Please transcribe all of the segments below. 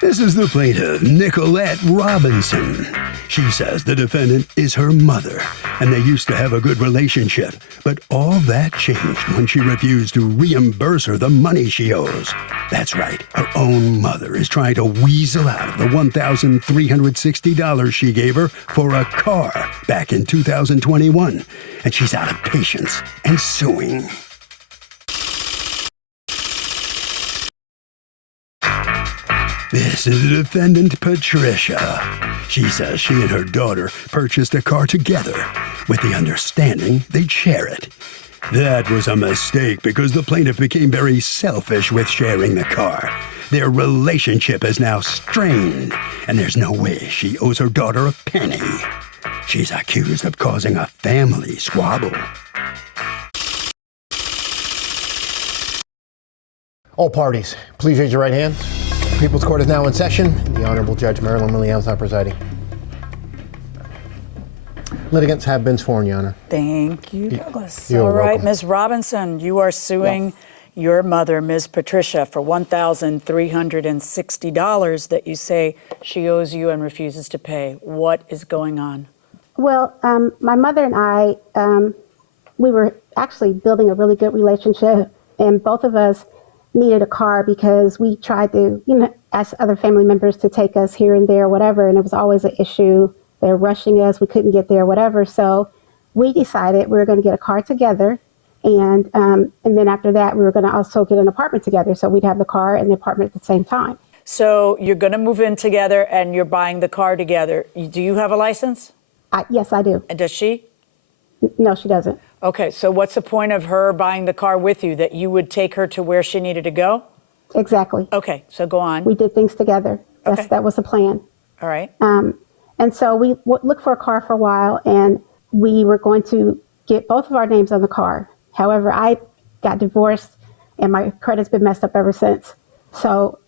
This is the plaintiff, Nicolette Robinson. She says the defendant is her mother, and they used to have a good relationship. But all that changed when she refused to reimburse her the money she owes. That's right, her own mother is trying to weasel out of the $1,360 she gave her for a car back in 2021. And she's out of patience and suing. This is the defendant, Patricia. She says she and her daughter purchased a car together with the understanding they'd share it. That was a mistake because the plaintiff became very selfish with sharing the car. Their relationship is now strained, and there's no way she owes her daughter a penny. She's accused of causing a family squabble. All parties, please raise your right hand. People's Court is now in session. The Honorable Judge Marilyn Milian is now presiding. Litigants have been sworn, Your Honor. Thank you, Douglas. You're All right, welcome. Ms. Robinson, you are suing your mother, Ms. Patricia, for $1,360 that you say she owes you and refuses to pay. What is going on? Well, my mother and I, we were actually building a really good relationship, and both of us needed a car because we tried to, ask other family members to take us here and there, whatever, and it was always an issue. They're rushing us, we couldn't get there, whatever. So we decided we were going to get a car together, and then after that, we were going to also get an apartment together, so we'd have the car and the apartment at the same time. So you're going to move in together and you're buying the car together. Do you have a license? Yes, I do. And does she? No, she doesn't. Okay, so what's the point of her buying the car with you, that you would take her to where she needed to go? Exactly. Okay, so go on. We did things together. Okay. That was the plan. All right. And so we looked for a car for a while, and we were going to get both of our names on the car. However, I got divorced, and my credit's been messed up ever since. So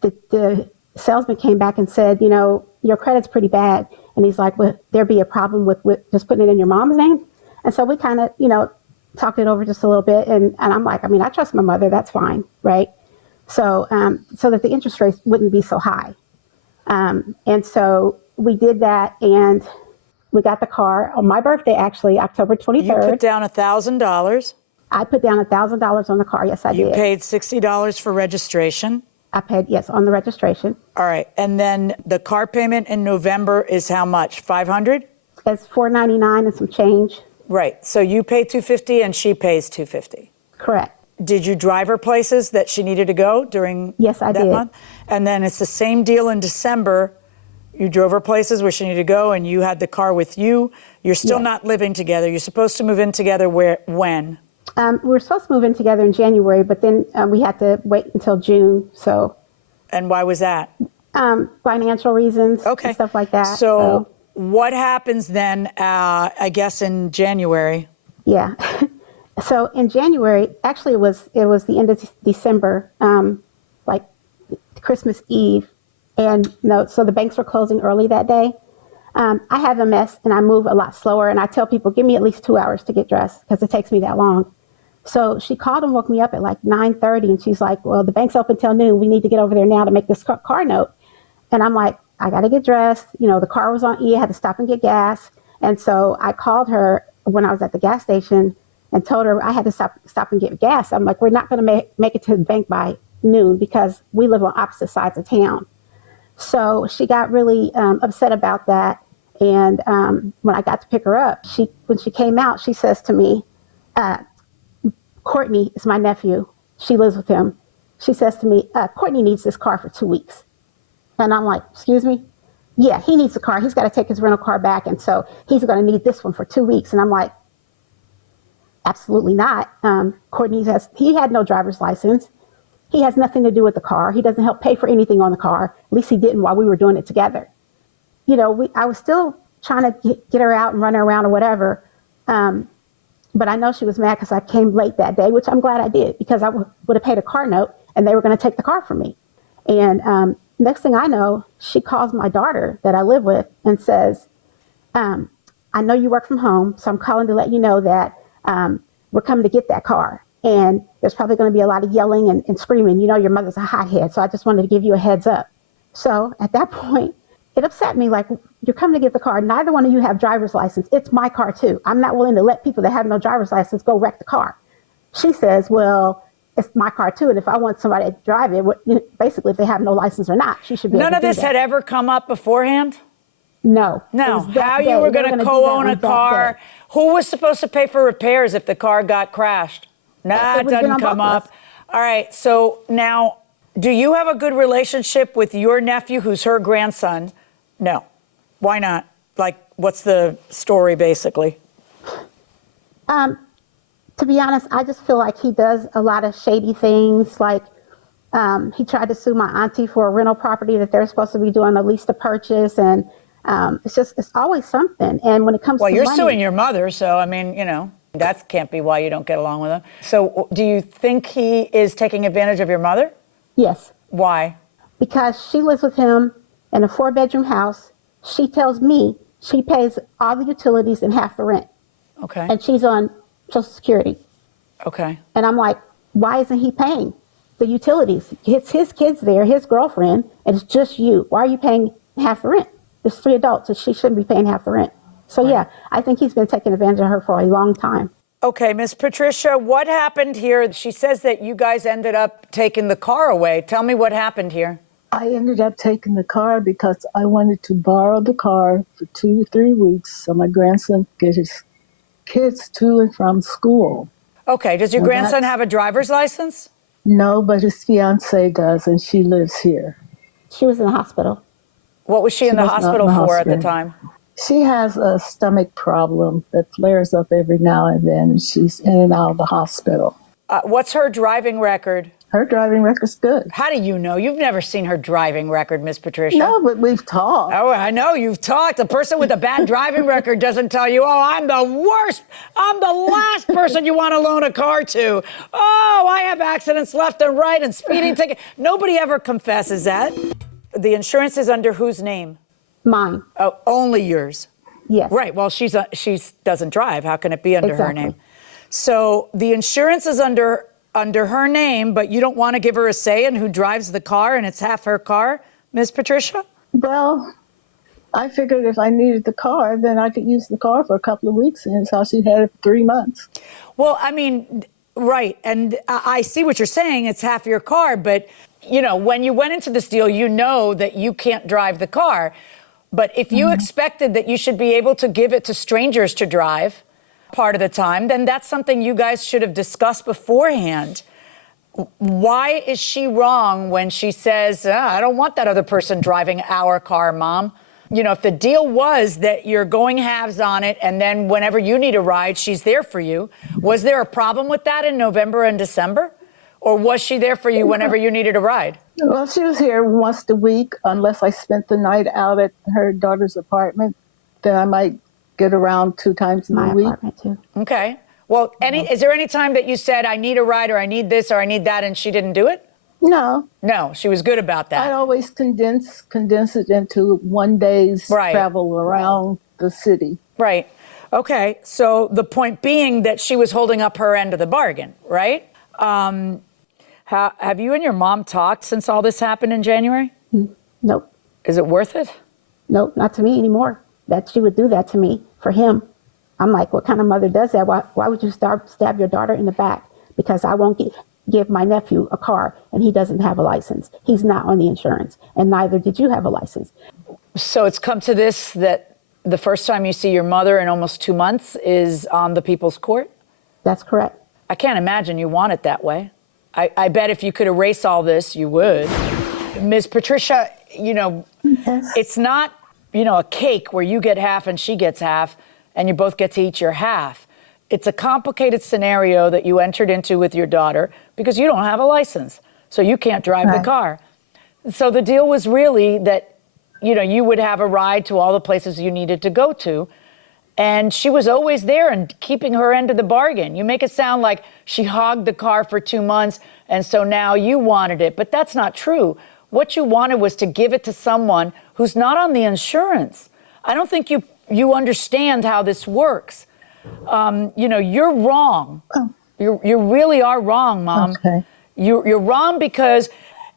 the salesman came back and said, your credit's pretty bad. And he's like, would there be a problem with just putting it in your mom's name? And so we kind of, talked it over just a little bit. And I'm like, I trust my mother. That's fine. Right. So, so that the interest rates wouldn't be so high. And so we did that, and we got the car on my birthday, actually, October 23rd. You put down $1,000. I put down $1,000 on the car. Yes, I did. You paid $60 for registration. I paid, yes, on the registration. All right. And then the car payment in November is how much? $500? It's $499 and some change. Right. So you pay $250 and she pays $250. Correct. Did you drive her places that she needed to go during Yes, I that did. month? And then it's the same deal in December. You drove her places where she needed to go, and you had the car with you. You're still not living together. You're supposed to move in together when? We were supposed to move in together in January, but then we had to wait until June. So. And why was that? Financial reasons. Okay. And stuff like that. So what happens then, I guess, in January? Yeah. So in January, actually it was the end of December, like Christmas Eve. And so the banks were closing early that day. I have MS and I move a lot slower, and I tell people, give me at least 2 hours to get dressed because it takes me that long. So she called and woke me up at like 9:30, and she's like, well, the bank's open till noon. We need to get over there now to make this car note. And I'm like, I got to get dressed. The car was on E. I had to stop and get gas. And so I called her when I was at the gas station and told her I had to stop and get gas. I'm like, we're not going to make it to the bank by noon because we live on opposite sides of town. So she got really upset about that. And when I got to pick her up, when she came out, she says to me, Courtney is my nephew. She lives with him. She says to me, Courtney needs this car for 2 weeks. And I'm like, excuse me? Yeah, he needs the car. He's got to take his rental car back. And so he's going to need this one for 2 weeks. And I'm like, absolutely not. Courtney he had no driver's license. He has nothing to do with the car. He doesn't help pay for anything on the car. At least he didn't while we were doing it together. I was still trying to get her out and run her around or whatever. But I know she was mad because I came late that day, which I'm glad I did, because I would have paid a car note and they were going to take the car from me. And next thing I know, she calls my daughter that I live with and says, I know you work from home, so I'm calling to let you know that we're coming to get that car. and there's probably going to be a lot of yelling and screaming. You know, your mother's a hothead, so I just wanted to give you a heads up. So at that point, it upset me, like, you're coming to get the car. Neither one of you have driver's license. It's my car too. I'm not willing to let people that have no driver's license go wreck the car. She says, well, it's my car too, and if I want somebody to drive it, basically if they have no license or not, she should be able to do that. None of this had ever come up beforehand? No. No. How you were going to co-own a car? Who was supposed to pay for repairs if the car got crashed? Nah, it doesn't come up. All right. So now, do you have a good relationship with your nephew, who's her grandson? No. Why not? Like, what's the story, basically? To be honest, I just feel like he does a lot of shady things. Like, he tried to sue my auntie for a rental property that they're supposed to be doing a lease to purchase, and it's always something. And when it comes to you're money, suing your mother, so I mean, that can't be why you don't get along with him. So, do you think he is taking advantage of your mother? Yes. Why? Because she lives with him in a 4-bedroom house. She tells me she pays all the utilities and half the rent. Okay. And she's on Social Security. Okay. And I'm like, why isn't he paying the utilities? It's his kids there, his girlfriend, and it's just you. Why are you paying half the rent? There's 3 adults, and she shouldn't be paying half the rent. So, yeah, I think he's been taking advantage of her for a long time. Okay, Miss Patricia, what happened here? She says that you guys ended up taking the car away. Tell me what happened here. I ended up taking the car because I wanted to borrow the car for 2 to 3 weeks so my grandson could get his kids to and from school. Okay, does your grandson have a driver's license? No, but his fiance does, and she lives here. She was in the hospital. What was she in the hospital for at the time? She has a stomach problem that flares up every now and then, and she's in and out of the hospital. What's her driving record? Her driving record's good. How do you know? You've never seen her driving record, Miss Patricia. No, but we've talked. Oh, I know you've talked. A person with a bad driving record doesn't tell you, oh, I'm the worst. I'm the last person you want to loan a car to. Oh, I have accidents left and right and speeding ticket. Nobody ever confesses that. The insurance is under whose name? Mine. Oh, only yours. Yes. Right. Well, she doesn't drive. How can it be under her name? So the insurance is under her name, but you don't want to give her a say in who drives the car, and it's half her car, Ms. Patricia? Well, I figured if I needed the car, then I could use the car for a couple of weeks, and it's how she had it for 3 months. Well, I mean, right. And I see what you're saying. It's half your car. But, when you went into this deal, you know that you can't drive the car. But if you expected that you should be able to give it to strangers to drive part of the time, then that's something you guys should have discussed beforehand. Why is she wrong when she says, I don't want that other person driving our car, Mom? If the deal was that you're going halves on it, and then whenever you need a ride, she's there for you, was there a problem with that in November and December? Or was she there for you whenever you needed a ride? Well, she was here once a week, unless I spent the night out at her daughter's apartment. Then I might get around 2 times in a week. My apartment, too. Okay. Well, is there any time that you said, I need a ride, or I need this, or I need that, and she didn't do it? No. No, she was good about that. I always condense it into one day's travel around the city. Right. Okay. So the point being that she was holding up her end of the bargain, right? Have you and your mom talked since all this happened in January? Nope. Is it worth it? Nope, not to me anymore. That she would do that to me for him. I'm like, what kind of mother does that? Why would you stab your daughter in the back? Because I won't give my nephew a car and he doesn't have a license. He's not on the insurance, and neither did you have a license. So it's come to this, that the first time you see your mother in almost 2 months is on the People's Court? That's correct. I can't imagine you want it that way. I bet if you could erase all this, you would. Ms. Patricia, Yes. It's not, a cake where you get half and she gets half and you both get to eat your half. It's a complicated scenario that you entered into with your daughter because you don't have a license, so you can't drive the car. So the deal was really that, you would have a ride to all the places you needed to go to. And she was always there and keeping her end of the bargain. You make it sound like she hogged the car for 2 months, and so now you wanted it. But that's not true. What you wanted was to give it to someone who's not on the insurance. I don't think you understand how this works. You're wrong. You really are wrong, Mom. Okay. You're wrong because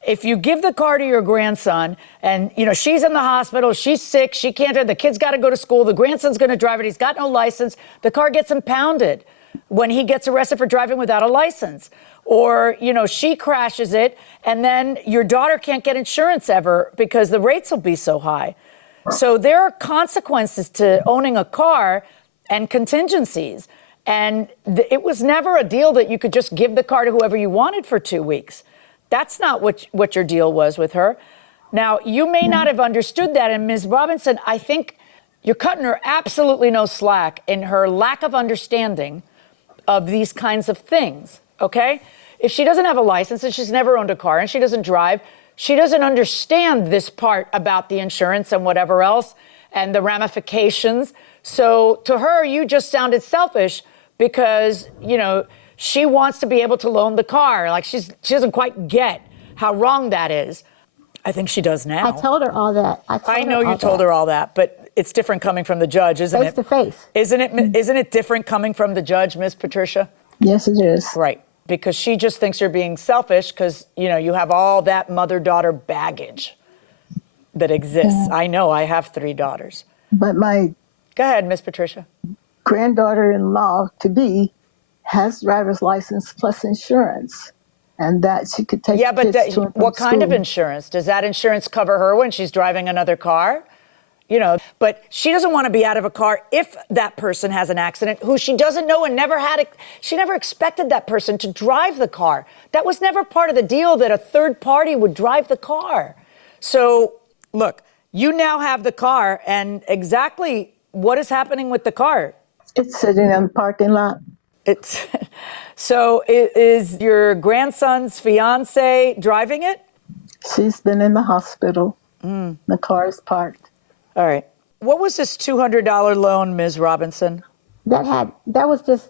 if you give the car to your grandson and, she's in the hospital, she's sick, she can't drive, the kid's got to go to school, the grandson's going to drive it, he's got no license, the car gets impounded when he gets arrested for driving without a license. Or, she crashes it and then your daughter can't get insurance ever because the rates will be so high. So there are consequences to owning a car and contingencies. And it was never a deal that you could just give the car to whoever you wanted for 2 weeks. That's not what your deal was with her. Now, you may not have understood that. And Ms. Robinson, I think you're cutting her absolutely no slack in her lack of understanding of these kinds of things, okay? If she doesn't have a license and she's never owned a car and she doesn't drive, she doesn't understand this part about the insurance and whatever else and the ramifications. So to her, you just sounded selfish because, she wants to be able to loan the car. Like she doesn't quite get how wrong that is. I think she does now. I told her all that. I know you told her all that, but it's different coming from the judge, isn't it? Face to face. Isn't it different coming from the judge, Ms. Patricia? Yes, it is. Right. Because she just thinks you're being selfish because, you have all that mother-daughter baggage that exists. Yeah. I know, I have 3 daughters. But my Go ahead, Ms. Patricia. granddaughter-in-law to be has driver's license plus insurance, and that she could take Yeah, the but kids to and from what kind of school. insurance? Does that insurance cover her when she's driving another car? But she doesn't want to be out of a car if that person has an accident who she doesn't know and she never expected that person to drive the car. That was never part of the deal that a third party would drive the car. So, look, you now have the car, and exactly what is happening with the car? It's sitting in the parking lot. So is your grandson's fiance driving it? She's been in the hospital. The car is parked. All right. What was this $200 loan, Ms. Robinson? That was just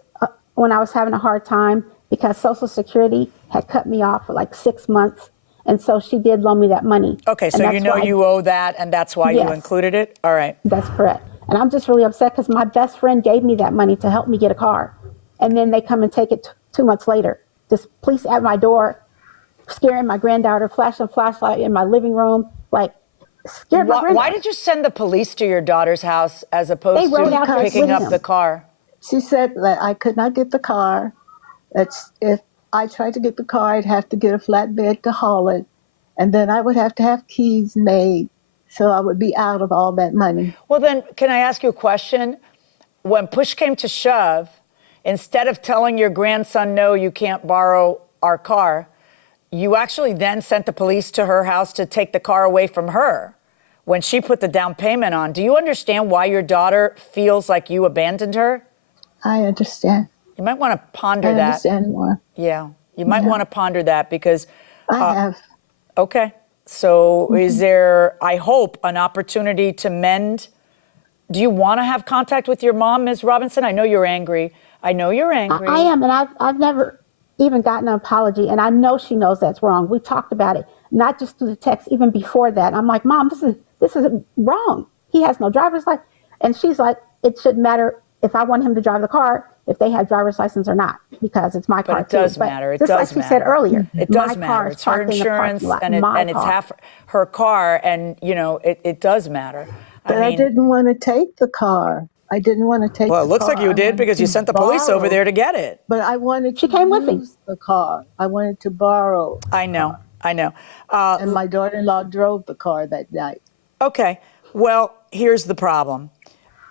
when I was having a hard time because Social Security had cut me off for like 6 months. And so she did loan me that money. Okay, so you owe that, and that's why you included it? All right. That's correct. And I'm just really upset because my best friend gave me that money to help me get a car. And then they come and take it 2 months later. Just police at my door, scaring my granddaughter, flashing a flashlight in my living room, like scared my granddaughter. Why did you send the police to your daughter's house as opposed to picking up the car? She said that I could not get the car. That if I tried to get the car, I'd have to get a flatbed to haul it. And then I would have to have keys made. So I would be out of all that money. Well, then, can I ask you a question? When push came to shove, instead of telling your grandson, no, you can't borrow our car, you actually then sent the police to her house to take the car away from her when she put the down payment on. Do you understand why your daughter feels like you abandoned her? I understand. You might want to ponder I that. understand more. Yeah, you might want to ponder that because... I have. Okay. So is there, I hope, an opportunity to mend? Do you want to have contact with your mom, Ms. Robinson? I know you're angry. I am, and I've never even gotten an apology, and I know she knows that's wrong. We talked about it, not just through the text, even before that. I'm like, Mom, this is wrong. He has no driver's license. And she's like, it shouldn't matter if I want him to drive the car, if they have driver's license or not, because it's my car But it does matter. It does matter. Just like she said earlier. It does matter. It's her insurance, and it's half her car, and, it does matter. But I didn't want to take the car. I didn't want to take the car. Well, it looks like you did because you sent the police over there to get it. But I wanted to use the car. I wanted to borrow. I know. And my daughter-in-law drove the car that night. Okay. Well, here's the problem.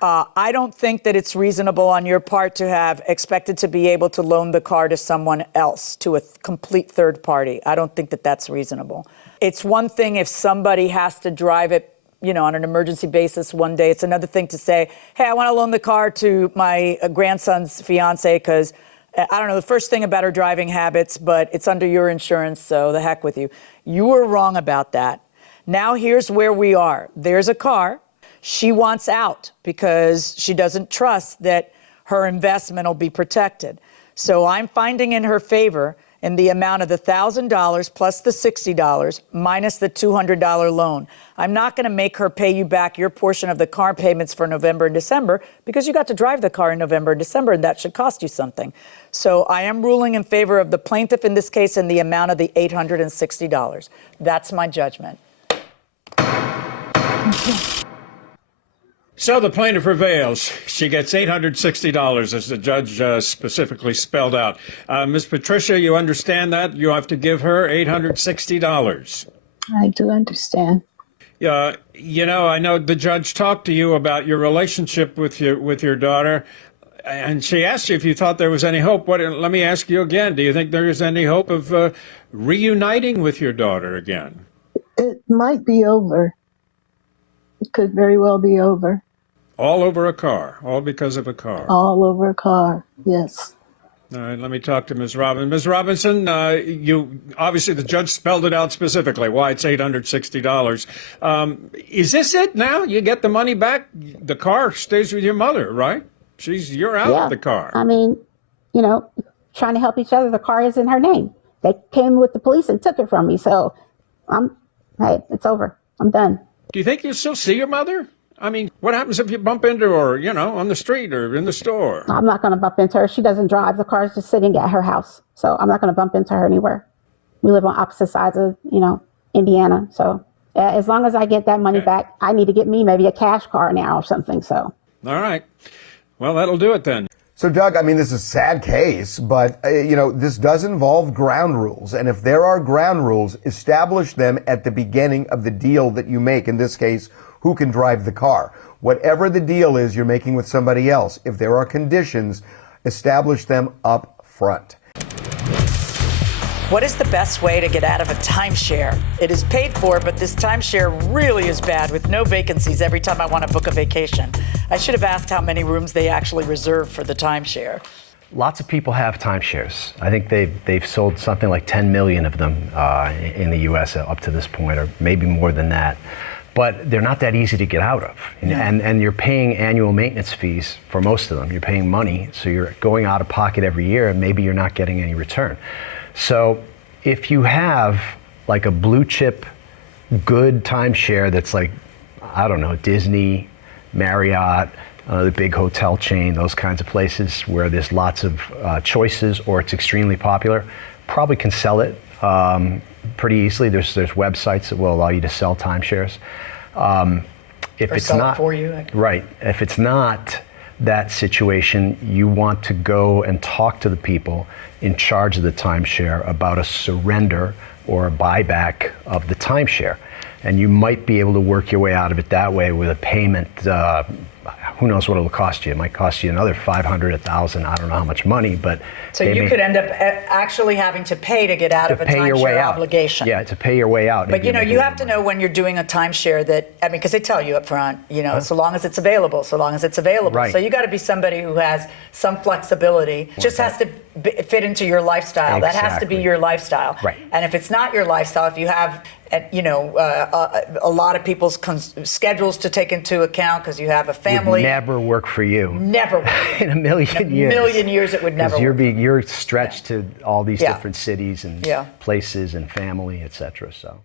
I don't think that it's reasonable on your part to have expected to be able to loan the car to someone else, to a complete third party. I don't think that that's reasonable. It's one thing if somebody has to drive it, on an emergency basis one day. It's another thing to say, hey, I want to loan the car to my grandson's fiance because, I don't know, the first thing about her driving habits, but it's under your insurance, so the heck with you. You were wrong about that. Now here's where we are. There's a car. She wants out because she doesn't trust that her investment will be protected. So I'm finding in her favor in the amount of the $1,000 plus the $60 minus the $200 loan. I'm not going to make her pay you back your portion of the car payments for November and December because you got to drive the car in November and December, and that should cost you something. So I am ruling in favor of the plaintiff in this case in the amount of the $860. That's my judgment. So the plaintiff prevails. She gets $860, as the judge specifically spelled out. Ms. Patricia, you understand that? You have to give her $860. I do understand. You know, I know the judge talked to you about your relationship with your daughter, and she asked you if you thought there was any hope. Let me ask you again. Do you think there is any hope of reuniting with your daughter again? It might be over. It could very well be over. All over a car, all because of a car. All over a car, yes. All right, let me talk to Ms. Robinson. Ms. Robinson, you obviously the judge spelled it out specifically why it's $860. Is this it now? You get the money back? The car stays with your mother, right? You're out of the car. I mean, you know, trying to help each other. The car is in her name. They came with the police and took it from me. So hey, it's over. I'm done. Do you think you'll still see your mother? I mean, what happens if you bump into her, you know, on the street or in the store? I'm not going to bump into her. She doesn't drive. The car's just sitting at her house. So I'm not going to bump into her anywhere. We live on opposite sides of, Indiana. So as long as I get that money back, I need to get me maybe a cash car now or something. So. All right. Well, that'll do it then. So, Doug, I mean, this is a sad case, but, this does involve ground rules. And if there are ground rules, establish them at the beginning of the deal that you make. In this case, who can drive the car. Whatever the deal is you're making with somebody else, if there are conditions, establish them up front. What is the best way to get out of a timeshare? It is paid for, but this timeshare really is bad with no vacancies every time I want to book a vacation. I should have asked how many rooms they actually reserve for the timeshare. Lots of people have timeshares. I think they've sold something like 10 million of them in the U.S. up to this point, or maybe more than that. But they're not that easy to get out of. And you're paying annual maintenance fees for most of them. You're paying money, so you're going out of pocket every year, and maybe you're not getting any return. So if you have like a blue chip, good timeshare that's like, I don't know, Disney, Marriott, the big hotel chain, those kinds of places where there's lots of choices or it's extremely popular, probably can sell it pretty easily. There's websites that will allow you to sell timeshares. If or it's sell not it for you. Right. If it's not that situation, you want to go and talk to the people in charge of the timeshare about a surrender or a buyback of the timeshare. And you might be able to work your way out of it that way with a payment. Who knows what it'll cost you? It might cost you another $500, $1,000. I don't know how much money, but so you could end up actually having to pay to get out of a timeshare obligation. Yeah, to pay your way out. But you have to know when you're doing a timeshare that, because they tell you up front, so long as it's available, Right. So you got to be somebody who has some flexibility. Just has to fit into your lifestyle. Exactly. That has to be your lifestyle. Right. And if it's not your lifestyle, if you have a lot of people's schedules to take into account because you have a family. Would never work for you. Never work. In a million years. In a million years it would never work. You're stretched to all these different cities and places and family, et cetera. So.